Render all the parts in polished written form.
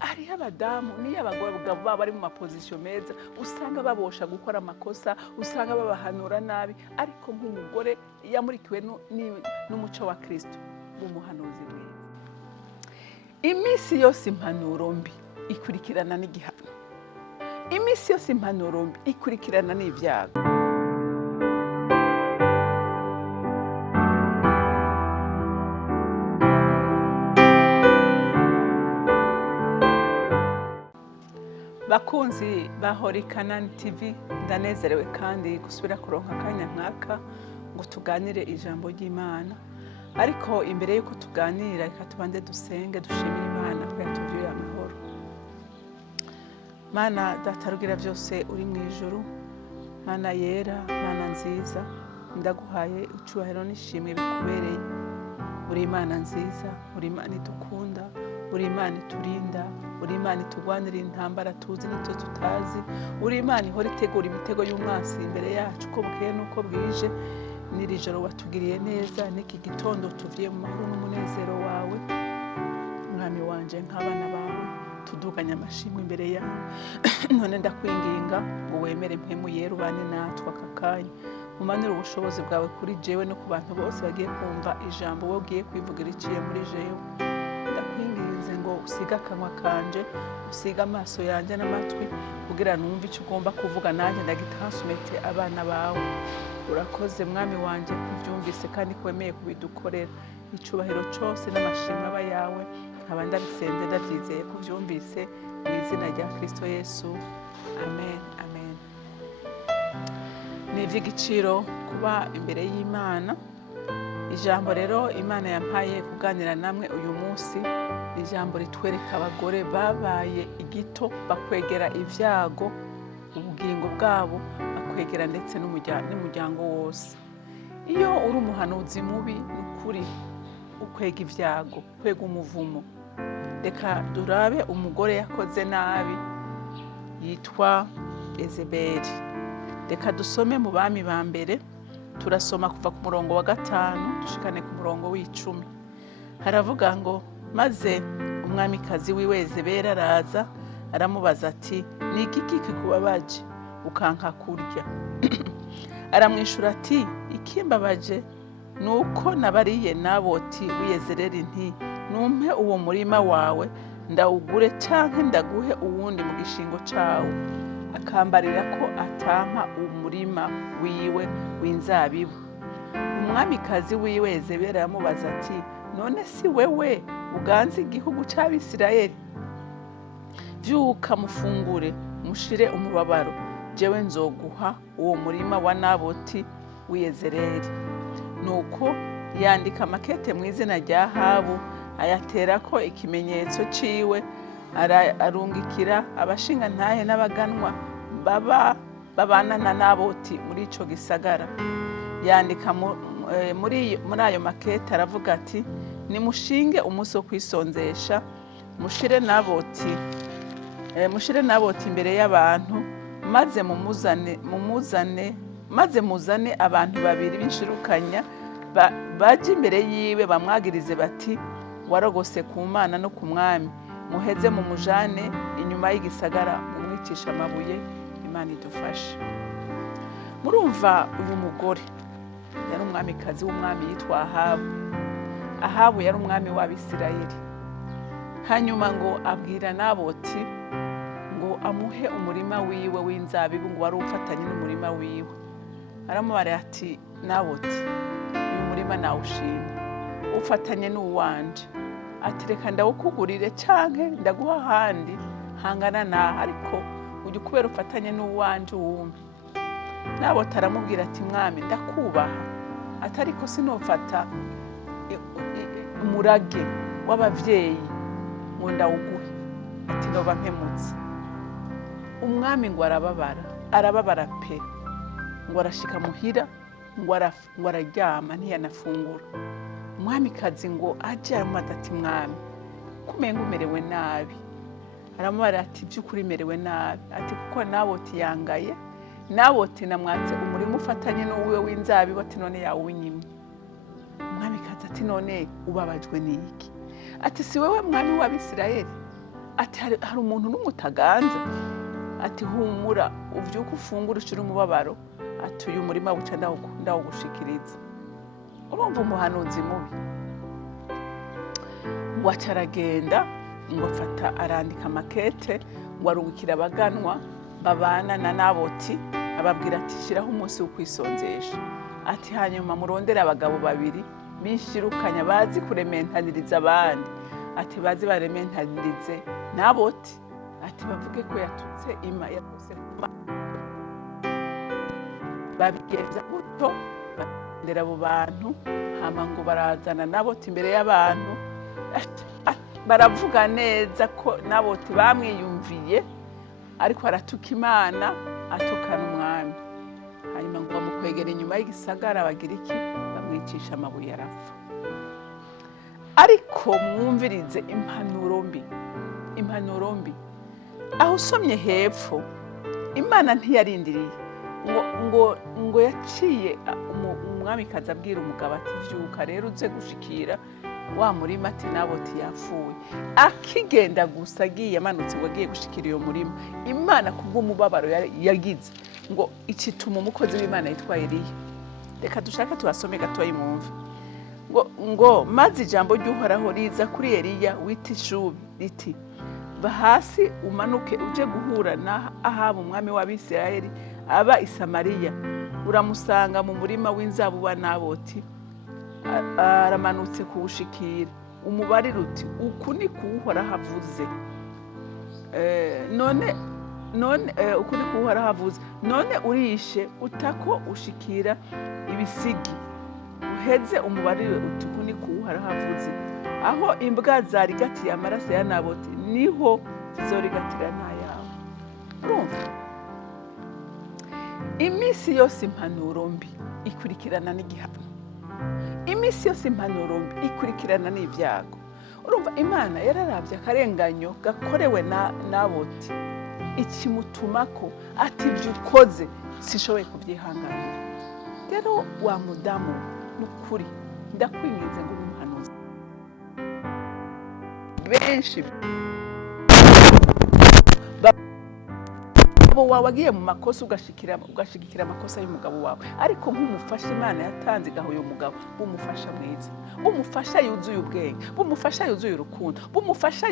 hariho abadamu niyo abagabo baba bari mu mapozisiyo meza usanga babosha gukora amakosa, usanga babahanura nabi, ariko nk'umugore yamurikiwe n'umuco wa Kristo w'umuhanuzi mwiza. Iminsi yose impanuro mbi ikurikirana n'igihano. Iminsi yose impanuro mbi ikurikirana n'ibyago. Bakunzi bahori Kanani TV, ndanezerewe kandi gusubira kuronka akanya nkaka ngo tuganire ijambo ry'Imana. Ariko imbere yuko tuganira reka tubanze dusenge dushimire Imana ko yatuvyuye amahoro. Mana data rugira byose uri mu ijuru, Mana yera, Mana nziza, ndaguhaye icyubahiro n'ishimwe bikubereye. Uri Imana nziza, uri Imana idukunda, uri Imana iturinda, uri Imana itugwanira intambara tuzi n'icyo tutazi, uri Imana ihora itegura imitego y'umwansi imbere yacu uko bukeye n'uko bwije. N'iri joro watugiriye neza, n'iki gitondo tuvuye mu mahoro n'umunezero wawe. Mwami wanje nk'abana bawe tuduganya amashimwe imbere yawe. None ndakwinginga ngo wemere mpemu yera ubane natwe aka kanya, umanure ubushobozi bwawe kuri jewe no ku bantu bose bagiye kumva ijambo wowe ugiye kwivugira iciye muri jewe. Ndakwinginze ngo usiga akanwa kanje, usiga amaso yanjye n'amatwi kugira numve icyo ugomba kuvuga, nanjye ndagitansumete abana bawe. Urakoze mwami wanje kubyumvise kandi kwemeye kubidukorera. Icyubahiro cyose n'amashimwe aba yawe, nkaba ndabisenze ndabyizeye kubyumvise mu izina rya Kristo Yesu, amen amen. Ni iby'igiciro kuba imbere y'Imana. Ijambo rero Imana yampaye kuganira namwe uyu munsi, ijambo ritwereka abagore babaye igito bakwegera ibyago ubugingo bwabo, bakwegera ndetse n'umuryango wose. Iyo uri umuhanuzi mubi n'ukuri ukwega ibyago, kwega umuvumo. Reka durabe umugore yakoze nabi yitwa Yezebeli. Reka dusome mu bami ba mbere, turasoma kuva ku murongo wa 5 dushikane ku murongo w'10. Haravuga ngo maze umwamikazi wiwe Yezebeli araza aramubaza ati, ni iki kikubabaje ukanka kurya? Aramwishura ati, ikimbabaje nuko nabariye Naboti w'Yezereli nti, numpe uwo murima wawe ndawugure canke ndaguhe uwundi mu gishingo cawo. Akambarira ko atampa umurima wiwe w'inzabibu. Umwamikazi wiwe Yezebeli aramubaza ati, none si wewe uganze igihugu c'Abisirayeli? Vyuka mufungure mushire umubabaro, jewe nzoguha uwo murima wa Naboti w'Yezereli. Nuko yandika makete mu izina rya Ahabu, ayaterako ikimenyetso ciwe, arungikira abashinga ntahe n'abaganwa babana na Naboti muri ico gisagara. Yandika muri ayo makete aravuga ati, nimushinge umunsi wo kwisonzesha, mushire Naboti imbere y'abantu, maze muzane abantu babiri b'inshirukanya baje imbere yiwe bamwagirize bati, warogose ku Mana no ku mwami, muheze mu mujane inyuma y'igisagara mumwicisha amabuye. Imana idufashe. Murumva uyu mugore yari umwamikazi w'umwami yitwa Ahabu. Ahabu yari umwami w'Abisirayeli. Hanyuma ngo abwira Naboti ngo amuhe umurima wiwe w'inzabibu, ngo wari ufatanye n'umurima wiwe. Aramubara ati, Naboti, uyu murima nawushimye, ufatanye n'uwanje. Ati, reka ndawukugurire canke ndaguha ahandi hangana naha, ariko ujye kubera ufatanye n'uwanje uwumve. Naboti aramubwira ati, mwami ndakubaha, atariko sinofata umurage w'abavyeyi ngo ndawuguhe. Ati, noba mpemutse. Umwami ngo arababara pe, ngo arashika muhira, ngo araryama ntiyanafungura. Umwamikazi ngo aje aramubwira ati, mwami kumenga umerewe nabi. Aramubwira ati, by'ukuri merewe nabi. Ati, kuko Naboti yangaye, Naboti namwatse umurima ufatanye n'uwe w'inzabibu, ati none yawunyimye. Umwamikazi ati, none ubabajwe n'iki? Ati, si wewe mwami w'Abisirayeli? ati hari umuntu n'umutaganza, ati humura uvyuka ufungura ushira umubabaro, ati uyu murima buca ndawugushikiriza. Urumva umuhanuzi mubi waca aragenda ngo afata arandika makete ngo arungikira abaganwa babana na Naboti, ababwira ati shiraho umunsi wo kwisonzesha, ati hanyuma murondera abagabo babiri bishirukanya bazi kurementaniriza abandi, ati bazi barementanirize Naboti, ati bavuge ko yatutse ima yakose babigenza gutyo. Barondera abo bantu hama ngo barazana Naboti imbere y'abantu, baravuga neza ko Naboti bamwiyumviye ariko aratuka Imana atukana umwami. Hanyuma ngo bamukwegera inyuma y'igisagara, bagira iki? Bamwicisha amabuye arapfa. Ariko mwumvirize impanuro mbi. Aho usomye hepfo, Imana ntiyarindiriye ngo yaciye umwamikazi abwira umugabo ati vyuka rero uze gushikira wa murima, ati Naboti yapfuye. Akigenda gusa agiye amanutse ngo agiye gushikira iyo murima, Imana kubw'umubabaro yagize ngo icituma umukozi w'Imana yitwa Eliya. Reka dushaka tubasome gatoyi mwumve. Ngo maze ijambo ry'Uhoraho riza kuri Eliya wita Ishubi riti, va hasi umanuke uje guhura na Ahabu umwami w'Abisirayeli aba i Samariya, uramusanga mu murima w'inzabibu wa Naboti, aramanutse kuwushikira. Umubarire uti uku ni Uhoraho avuze, uku ni Uhoraho avuze, none urishe utako ushikira ibisigi, uheze umubarire uti uku ni Uhoraho avuze, aho imbwa zarigatiye amaraso ya Naboti niho zizorigatira n'ayawe. Urumva, iminsi yose impanuro mbi ikurikirana n'igihano, iminsi yose impanuro mbi ikurikirana n'ibyago. Urumva, Imana yararavye akarenganyo gakorewe na Naboti, ikimutumako ati ivyo ukoze sishoboye kubyihanganira. Rero wa mudamu n'ukuri ndakwinginze ngo umuhanuzi benshi wawe wagiye mu makosa ugashigikira amakosa y'umugabo wawe, ariko nk'umufasha Imana yatanze gaho uyu mugabo, bumufasha mwiza, bumufasha yuzuye ubwenge, bumufasha yuzuye urukundo, bumufasha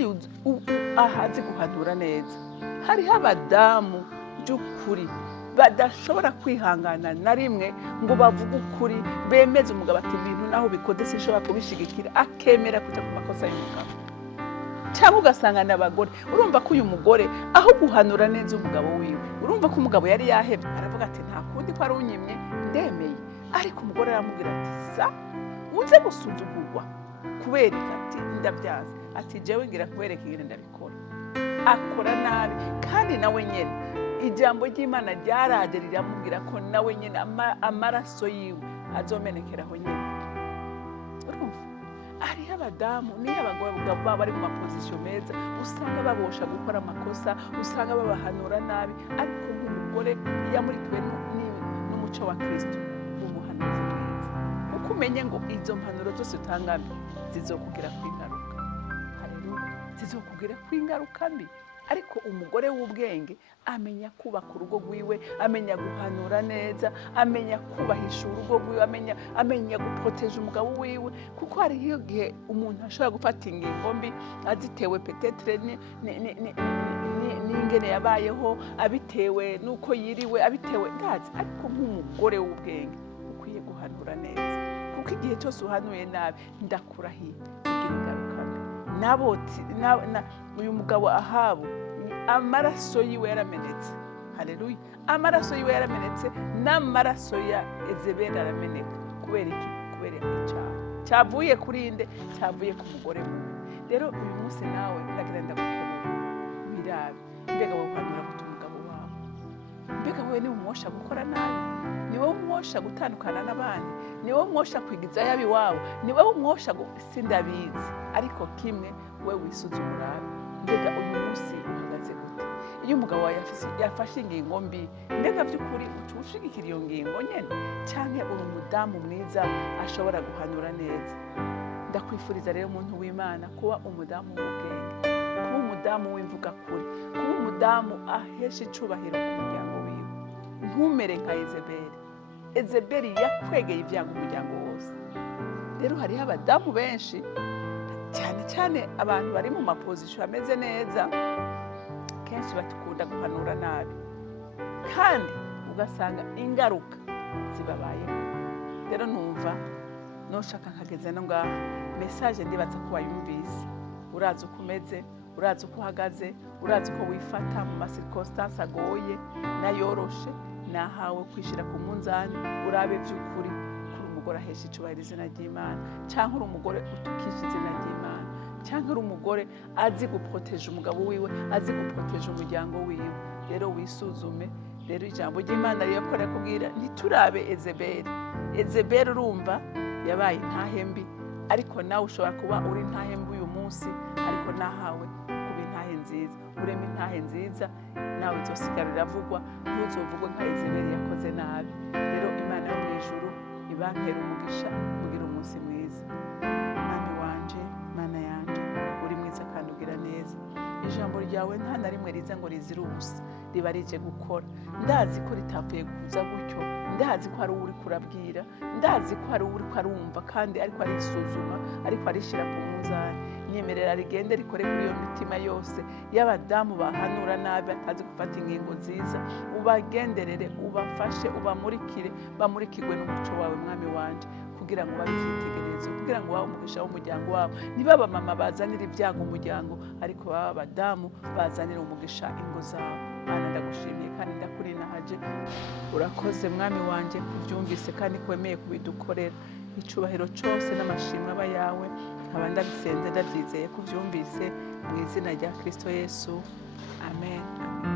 ahazi guhanura neza. Hariho abadamu by'ukuri badashobora kwihangana na rimwe ngo bavuge ukuri, bemeze umugabo ati ibintu naho bikoze sinshobora kubishigikira, akemera kuja ku makosa y'umugabo. Cyangwa ugasanga n'abagore, urumva ko uyu mugore aho guhanura neza umugabo wiwe, urumva ko umugabo yari yahebye, aravuga ati nta kundi ko ari unyimye ndemeye, ariko umugore aramubwira ati sa uze gusuzugurwa kubera ati ndabyaza, ati jewe ngira kubereka ingene ndabikora. Akora nabi, kandi nawe nyene ijambo ry'Imana ryaraje riramubwira ko nawe nyene amaraso yiwe azomenekeraho nyene. Urumva, hariho abadamu niyo abagore baba bari mu mapozisiyo meza, usanga babosha gukora amakosa, usanga babahanura nabi, ariko nk'umugore yamurikiwe n'umuco wa Kristo w'umuhanuzi mwiza, kuko umenye ngo izo mpanuro zose utanga mbi zizokugira kwingaruka. Haleluya, zizokugira kwingaruka mbi. Ariko umugore w'ubwenge amenya kubaka urugo rwiwe, amenya guhanura neza, amenya kubahisha urugo rwiwe, amenya guproteje umugabo wiwe, kuko hariho igihe umuntu ashobora gufata ingingo mbi azitewe petetre n'ingene yabayeho, abitewe nuko yiriwe, abitewe ndazi. Ariko nk'umugore w'ubwenge ukwiye guhanura neza, kuko igihe cyose uhanuye nabi ndakurahiye bigira ingaruka mbi. Naboti uyu mugabo Ahabu amaraso yiwe yaramenetse. Haleluya, amaraso yiwe yaramenetse, n'amaraso ya Ezebeli arameneka. Kubera iki? Kubera icyaha cyavuye kuri nde? Cyavuye ku mugore mubi. Rero uyu munsi nawe ndagira ndagukebura birabe, mbega wowe uhanura gute umugabo wawe? Mbega wowe ni umwosha gukora nabi? Ni wowe umwosha gutandukana n'abandi? Ni wowe umwosha kwigiza yabi wawe? Ni wowe umwosha sindabizi, ariko kimwe we wisuzuma urabe, mbega uyu munsi uhagaze gute? Iyo umugabo wawe yafashe ingingo mbi, mbega by'ukuri ushigikira iyo ngingo nyene, canke uri umudamu mwiza ashobora guhanura neza? Ndakwifuriza rero umuntu w'Imana kuba umudamu w'ubwenge, kuba umudamu umudamu w'imvuga kuri, kuba umudamu ahesha icubahiro ku muryango wiwe, ntumere nka Yezebeli. Yezebeli yakwegeye ibyago umuryango wose. Rero hariho abadamu benshi, cyane cyane abantu bari mu mapozisiyo ameze neza, kenshi batukunda guhanura nabi, kandi ugasanga ingaruka zibabayeho. Rero numva noshaka nkageze no ngaho message ndibaza ko wayumvise, urazi uko umeze, urazi uko uhagaze, urazi uko wifata mu masirconstance agoye nayoroshe, nahawe kwishira ku munzani urabe by'ukuri kuri umugore ahesha icubahiro izina ry'Imana, canke uri umugore utukisha izina ry'Imana, canke uri umugore azi guproteje umugabo wiwe, azi guproteje umuryango wiwe. Rero wisuzume. Rero ijambo ry'Imana riyakora kubwira ntiturabe Yezebeli. Yezebeli urumva yabaye intahembi, ariko nawe ushobora kuba uri intahembi uyu munsi, ariko nahawe kuba intahe nziza. Urema intahe nziza, nawe uzosigara uravugwa, ntuzovugwe nka Yezebeli yakoze nabi. Rero Imana yo mu ijuru ibankera umugisha, mugira umunsi mwiza. Mwami wanje, Mana yanje, uri mwiza kandi ugira neza. Ijambo ryawe nta na rimwe riza ngo rizira ubusa, riba rije gukora. Ndazi ko ritapfuye kuza gutyo, ndazi ko hari uri kurabwira, ndazi ko hari uri arumva kandi ariko arisuzuma, ariko arishira ku munzani. Nyemerera rigende rikore kuri iyo mitima yose y'abadamu bahanura nabi, batazi gufata ingingo nziza. Ubagenderere, ubafashe, ubamurikire, bamurikirwe n'umuco wawe Mwami wanje, kugira ngo babe icyitegererezo, kugira ngo babe umugisha w'umuryango wabo. Ntibaba mama bazanira ibyago umuryango, ariko baba abadamu bazanira umugisha ingo zabo. Mana ndagushimiye kandi ndakurinahaje, urakoze Mwami wanje kuvyumvise kandi kwemeye kubidukorera. Icubahiro cyose n'amashimwe aba yawe, nkaba ndabisenze ndabyizeye kuvyumvise mu izina rya Kristo Yesu, amen.